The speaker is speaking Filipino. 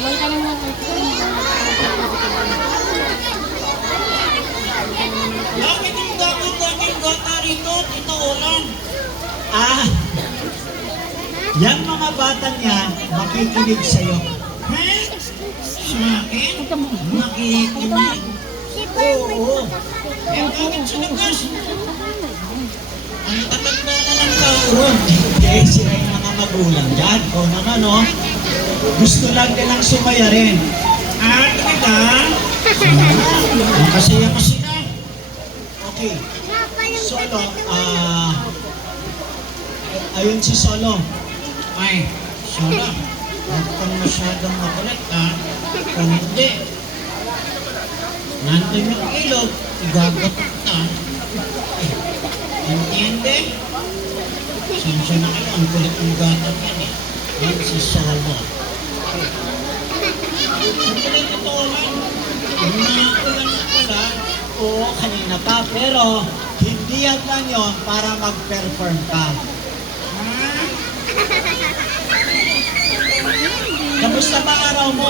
Huwag ka naman. Bakit yung gamit gata rito, Tito Olan? Yan mga bata niya, makikinig sa'yo. Ha? Sa akin? Nakikinig? Oo. Eh, bakit sa labas? Ang tatanda na ng Ron, hindi sila yung mga magulang dyan. O naman, oh. Gusto lang nilang sumaya rin. Talaga? Ang kasaya pa sila. Okay. Solo, ayun si Solo. Ay, Solo, huwag kang masyadong makulit, ha? Kung hindi, nandun yung ilog, igagatot na. Entiende? Sensya na kayo, ang kulit ng gatot yan eh. Yan si Solo. Sandali ito lang. Umakulan na pala. Oo, kanina pa. Pero, hindi yan lang yun para mag-perform ka. Ha? Kamusta ba araw mo?